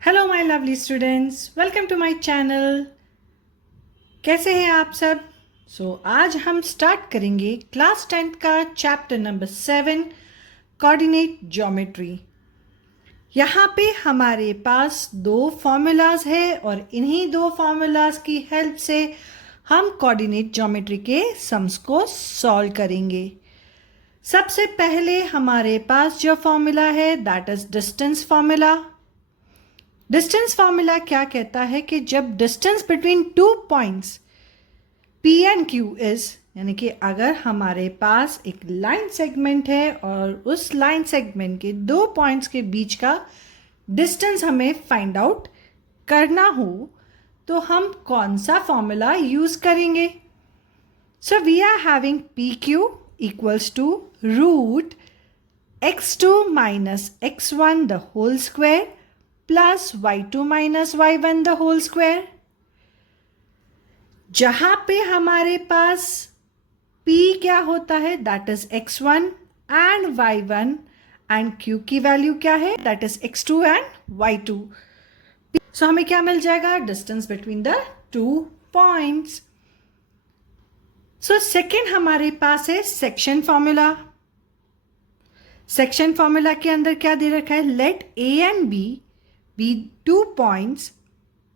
Hello my lovely students, welcome to my channel. कैसे हैं आप सब? आज हम स्टार्ट करेंगे क्लास 10th का चैप्टर नंबर 7 कोऑर्डिनेट ज्योमेट्री। यहाँ पे हमारे पास दो फॉर्मूलाज है और इन्हीं दो फॉर्मूलाज की हेल्प से हम कोऑर्डिनेट ज्योमेट्री के सम्स को सॉल्व करेंगे। सबसे पहले हमारे पास जो फॉर्मूला है that is distance formula. Distance formula क्या कहता है कि जब distance between two points P and Q is, यानी कि अगर हमारे पास एक लाइन सेगमेंट है और उस लाइन सेगमेंट के दो पॉइंट्स के बीच का डिस्टेंस हमें फाइंड आउट करना हो तो हम कौन सा फॉर्मूला यूज करेंगे? So we are having PQ equals to root x2 minus x1 the whole square plus y2 minus y1 the whole square. जहां पे हमारे पास p क्या होता है that is x1 and y1 and q की value क्या है that is x2 and y2। सो हमें क्या मिल जाएगा? Distance between the two points. So second हमारे पास है सेक्शन फॉर्मूला। सेक्शन फॉर्मूला के अंदर क्या दे रखा है? Let a and b be 2 points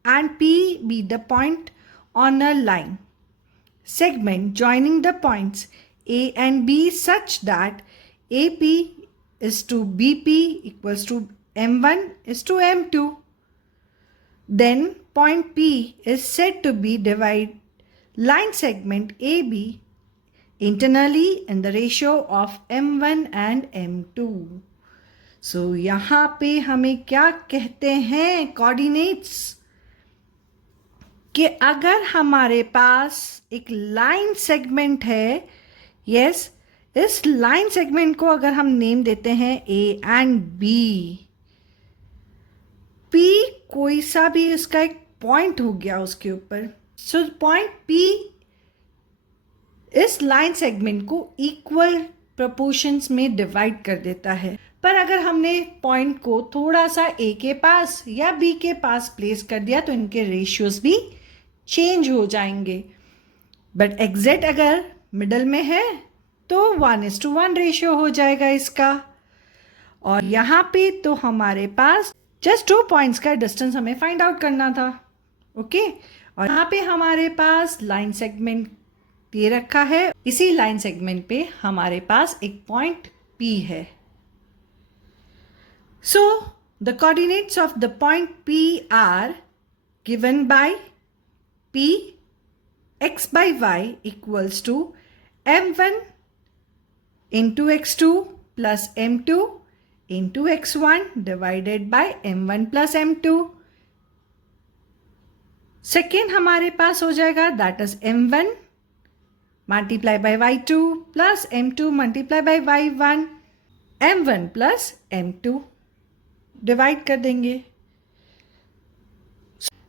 and P be the point on a line segment joining the points A and B such that AP is to BP equals to M1 is to M2. Then point P is said to be divide line segment AB internally in the ratio of M1 and M2. सो यहाँ पे हमें क्या कहते हैं coordinates कि अगर हमारे पास एक लाइन सेगमेंट है, यस, इस लाइन सेगमेंट को अगर हम नेम देते हैं ए एंड बी, पी कोई सा भी उसका एक पॉइंट हो गया उसके ऊपर। सो पॉइंट पी इस लाइन सेगमेंट को इक्वल प्रोपोर्शंस में डिवाइड कर देता है। पर अगर हमने पॉइंट को थोड़ा सा ए के पास या बी के पास प्लेस कर दिया तो इनके रेशियोज भी चेंज हो जाएंगे। बट एग्जैक्ट अगर मिडल में है तो 1:1 रेशियो हो जाएगा इसका। और यहाँ पे तो हमारे पास जस्ट 2 पॉइंट्स का डिस्टेंस हमें फाइंड आउट करना था, ओके। और यहाँ पे हमारे पास लाइन सेगमेंट दे रखा है, इसी लाइन सेगमेंट पे हमारे पास एक पॉइंट P है। So, the coordinates of the point P are given by P x by y equals to m1 into x2 plus m2 into x1 divided by m1 plus m2. Second हमारे पास हो जाएगा that is m1 multiply by y2 plus m2 multiply by y1 m1 plus m2 divide कर देंगे।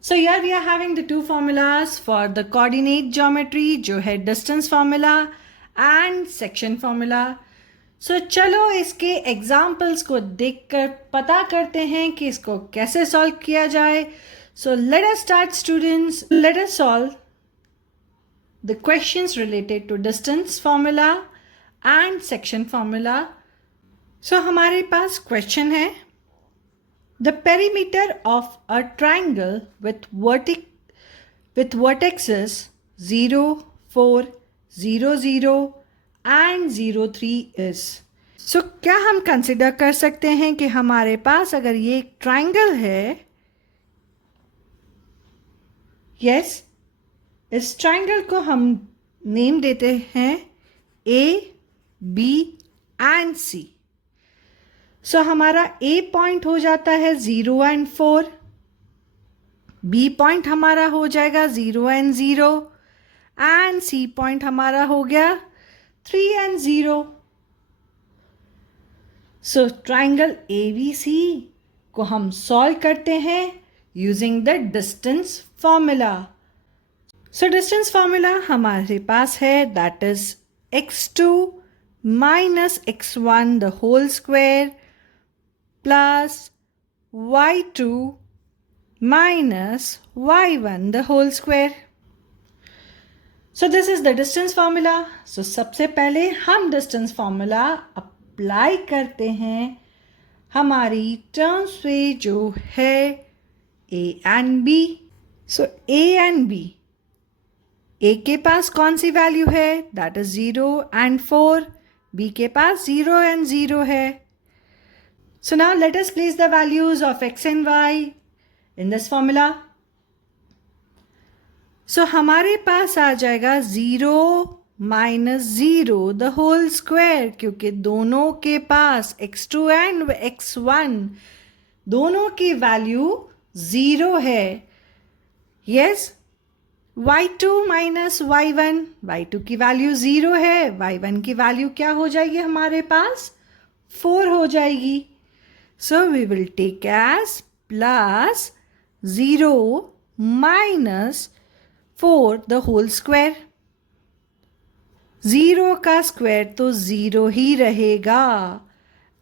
So here we are having the two formulas for the coordinate geometry, जो है distance formula and section formula. सो चलो इसके examples को देखकर पता करते हैं कि इसको कैसे सॉल्व किया जाए। So let us start students, let us solve the questions related to distance formula and section formula. So हमारे पास क्वेश्चन है, the perimeter of a triangle with vertices 0, 4, 0, 0 and 0, 3 is. So क्या हम कंसिडर कर सकते हैं कि हमारे पास अगर ये एक ट्राइंगल है, यस, इस ट्राइंगल को हम नेम देते हैं A, B and C. सो हमारा A पॉइंट हो जाता है 0 एंड 4, B पॉइंट हमारा हो जाएगा 0 एंड 0 एंड C पॉइंट हमारा हो गया 3 एंड 0। सो ट्राइंगल ABC को हम सॉल्व करते हैं using the distance formula. So distance formula हमारे पास है that is x2 minus x1 the whole square plus y2 minus y1 the whole square. So this is the distance formula. So सबसे पहले हम distance formula apply करते हैं हमारी terms पे जो है a and b. So a and b, a के पास कौन सी वैल्यू है? That is 0 and 4. b के पास 0 and 0 है. So now let us place the values of x and y in this formula. So हमारे पास आ जाएगा 0 minus 0 the whole square, क्योंकि दोनों के पास x2 and x1 दोनों की वैल्यू 0 है. Yes, y2 minus y1, y2 की वैल्यू 0 है, y1 की वैल्यू क्या हो जाएगी हमारे पास? 4 हो जाएगी. So we will take as plus 0 minus 4 the whole square. 0 का स्क्वायर तो 0 ही रहेगा.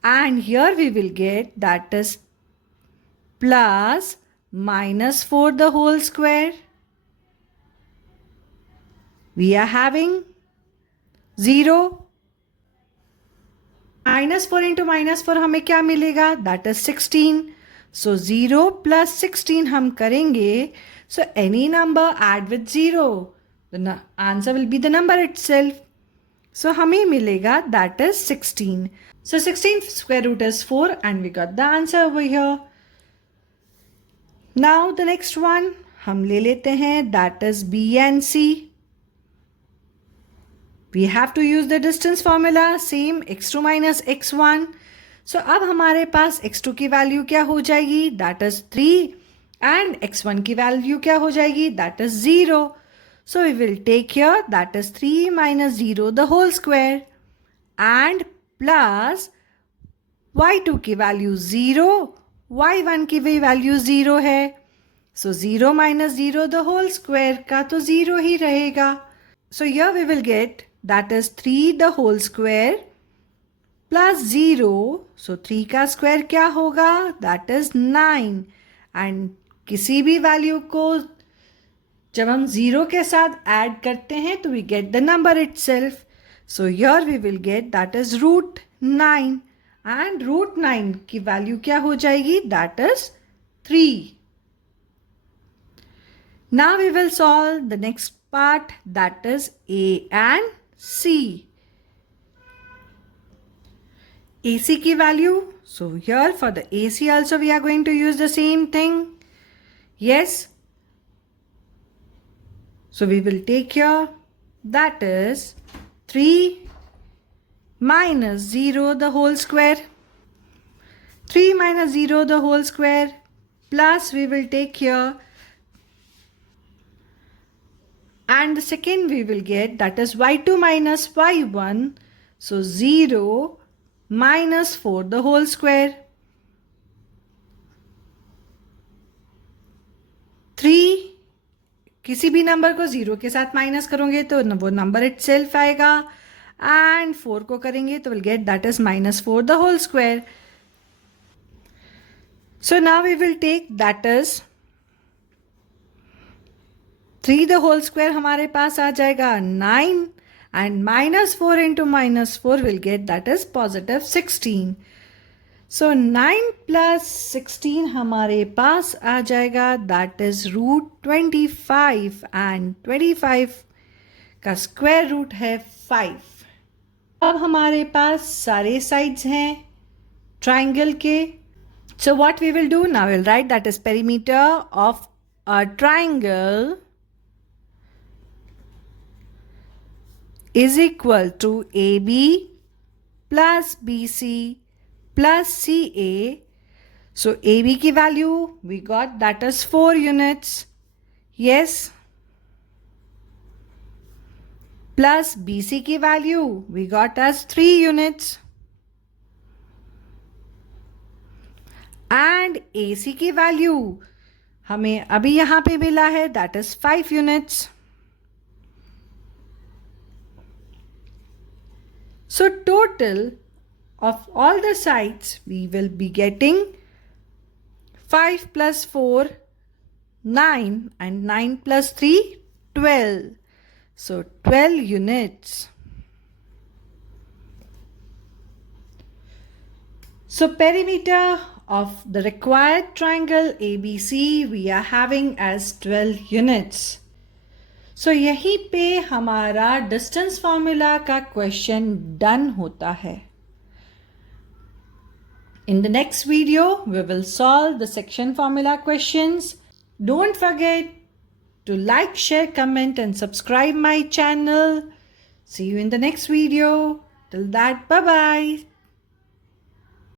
And here we will get that is plus minus 4 the whole square. We are having 0. minus 4 into minus 4 हमें क्या मिलेगा? That is 16. So 0 plus 16 हम करेंगे. So any number add with 0. The answer will be the number itself. So हमें मिलेगा that is 16. So 16 square root is 4 and we got the answer over here. Now the next one हम ले लेते हैं that is b and c. We have to use the distance formula, same x2 minus x1. So अब हमारे पास x2 की value क्या हो जाएगी? That is 3. And x1 की वैल्यू क्या हो जाएगी? That is 0. So we will take here that is 3 minus 0 the whole square. And plus y2 की वैल्यू 0, y1 की भी वैल्यू 0 है. So 0 minus 0 the whole square का तो 0 ही रहेगा. So here we will get that is 3 the whole square plus 0. So 3 का square क्या होगा? That is 9. And किसी भी वैल्यू को जब हम 0 के साथ ऐड करते हैं तो we get the number itself. So here we will get that is root 9. And root 9 की वैल्यू क्या हो जाएगी? That is 3. Now we will solve the next part, that is a and c. AC की value. So here for the AC also we are going to use the same thing. Yes. So we will take here that is 3 minus 0 the whole square. 3 minus 0 the whole square plus we will take here, and the second we will get that is y2 minus y1. So 0 minus 4 the whole square. 3 किसी भी number को 0 के साथ minus करोगे तो वो number itself आएगा. And 4 को करेंगे तो will get that is minus 4 the whole square. So now we will take that is 3 the whole square हमारे पास आ जाएगा 9, and minus 4 into minus 4 will get that is positive 16. So 9 plus 16 हमारे पास आ जाएगा that is root 25, and 25 का square root है 5. अब हमारे पास सारे sides हैं ट्राइंगल के. So what we will do now, we'll write that is perimeter of a triangle is equal to AB plus BC plus CA. So AB की value we got that is 4 units. Yes. Plus BC की value we got as 3 units. And AC की value हमें अभी यहाँ पे मिला है that is 5 units. So total of all the sides we will be getting 5 plus 4 9, and 9 plus 3, 12. So 12 units. So perimeter of the required triangle ABC we are having as 12 units. So यहीं पे हमारा distance formula का question done होता है. In the next video, we will solve the section formula questions. Don't forget to like, share, comment and subscribe my channel. See you in the next video. Till that, bye-bye.